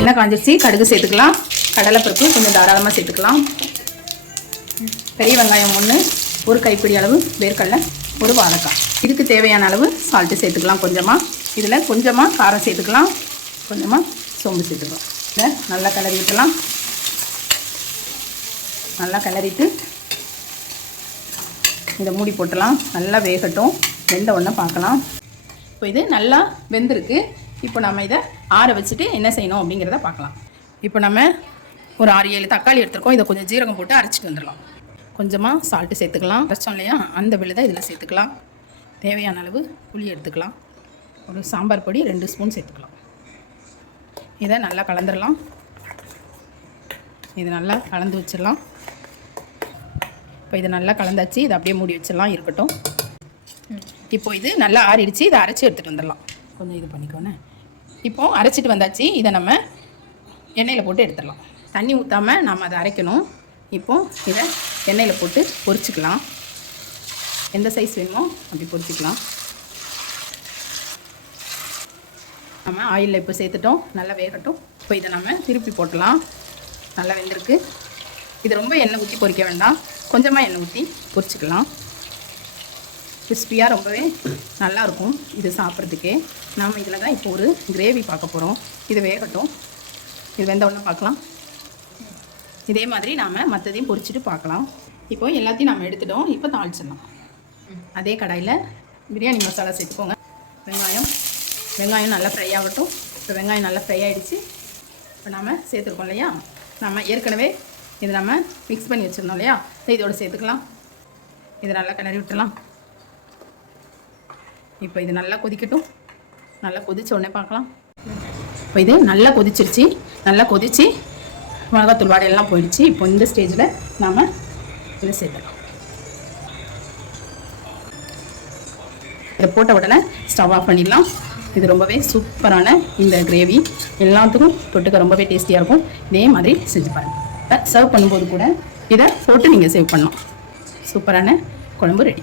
எண்ணெய் காஞ்சிருச்சு கடுகு சேர்த்துக்கலாம். கடலைப்பருப்பு கொஞ்சம் தாராளமாக சேர்த்துக்கலாம். பெரிய வெங்காயம் ஒன்று ஒரு கைப்பிடி அளவு வேர்க்கடலை ஒரு வாழைக்காய். இதுக்கு தேவையான அளவு சால்ட்டு சேர்த்துக்கலாம் கொஞ்சமாக இதில் கொஞ்சமாக காரம் சேர்த்துக்கலாம். கொஞ்சமாக சோம்பு சேர்த்துக்கலாம். இதை நல்லா கிளறி விட்டுலாம் நல்லா கிளறிட்டு இதை மூடி போட்டலாம். நல்லா வேகட்டும். வெந்த உடனே பார்க்கலாம். இப்போ இது நல்லா வெந்திருக்கு. இப்போ நம்ம இதை ஆற வச்சுட்டு என்ன செய்யணும் அப்படிங்கிறத பார்க்கலாம். இப்போ நம்ம ஒரு ஆறு ஏழு தக்காளி எடுத்துருக்கோம். இதை கொஞ்சம் ஜீரகம் போட்டு அரைச்சிட்டு வந்துடலாம். கொஞ்சமாக சால்ட்டு சேர்த்துக்கலாம். அரைச்சோம் இல்லையா? அந்த விழுதை இதில் சேர்த்துக்கலாம். தேவையான அளவு புளி எடுத்துக்கலாம். ஒரு சாம்பார் பொடி ரெண்டு ஸ்பூன் சேர்த்துக்கலாம். இதை நல்லா கலந்துடலாம். இது நல்லா கலந்து வச்சிடலாம். இப்போ இது நல்லா கலந்தாச்சு. இதை அப்படியே மூடி வச்சிடலாம். இருக்கட்டும். இப்போ இது நல்லா ஆறிடுச்சு. இதை அரைச்சி எடுத்துகிட்டு வந்துடலாம். கொஞ்சம் இது பண்ணிக்கோண்ணே இப்போ அரைச்சிட்டு வந்தாச்சு. இதை நம்ம எண்ணெயில் போட்டு எடுத்துடலாம். தண்ணி ஊற்றாமல் நாம் அதை அரைக்கணும். இப்போ இதை எண்ணெயில் போட்டு பொரிச்சுக்கலாம். எந்த சைஸ் வேணுமோ அப்படி பொரிச்சுக்கலாம். நம்ம ஆயிலில் இப்போ சேர்த்துட்டோம். நல்லா வேகட்டும். இப்போ இதை நம்ம திருப்பி போட்டலாம் நல்லா வெந்திருக்கு. இது ரொம்ப எண்ணெய் ஊற்றி பொரிக்க வேண்டாம். கொஞ்சமாக எண்ணெய் ஊற்றி பொரிச்சுக்கலாம். கிறிஸ்பியாக ரொம்பவே நல்லாயிருக்கும் இது சாப்பிட்றதுக்கே. நாம் இதில் தான் இப்போ ஒரு கிரேவி பார்க்க போகிறோம் இது வேகட்டும். இது வெந்த உடனே பார்க்கலாம். இதே மாதிரி நாம் மற்றதையும் பொரிச்சிட்டு பார்க்கலாம். இப்போ எல்லாத்தையும் நம்ம எடுத்துட்டோம். இப்போ தாளிச்சிடலாம். அதே கடாயில் பிரியாணி மசாலா சேர்த்துக்கோங்க. வெங்காயம். வெங்காயம் நல்லா ஃப்ரை ஆகட்டும். இப்போ வெங்காயம் நல்லா ஃப்ரை ஆகிடுச்சு இப்போ நாம் சேர்த்துருக்கோம் இல்லையா? நம்ம ஏற்கனவே இது நம்ம மிக்ஸ் பண்ணி வச்சுருந்தோம் இல்லையா? இதோடு சேர்த்துக்கலாம். இதை நல்லா கிளறி விட்டுலாம் இப்போ இது நல்லா கொதிக்கட்டும். நல்லா கொதிச்ச உடனே பார்க்கலாம். இப்போ இது நல்லா கொதிச்சிருச்சு. நல்லா கொதிச்சு மிளகாத்தூள் வாடையெல்லாம் போயிடுச்சு. இப்போ இந்த ஸ்டேஜில் நாம் இதை சேர்த்துக்கலாம். இதை போட்ட உடனே ஸ்டவ் ஆஃப் பண்ணிடலாம். இது ரொம்பவே சூப்பரான இந்த கிரேவி எல்லாத்துக்கும் தொட்டுக்க ரொம்பவே டேஸ்டியாக இருக்கும். இதே மாதிரி செஞ்சு பாருங்கள் சர்வ் பண்ணும்போது கூட இதை போட்டு நீங்கள் சேவ் பண்ணலாம். சூப்பரான குழம்பு ரெடி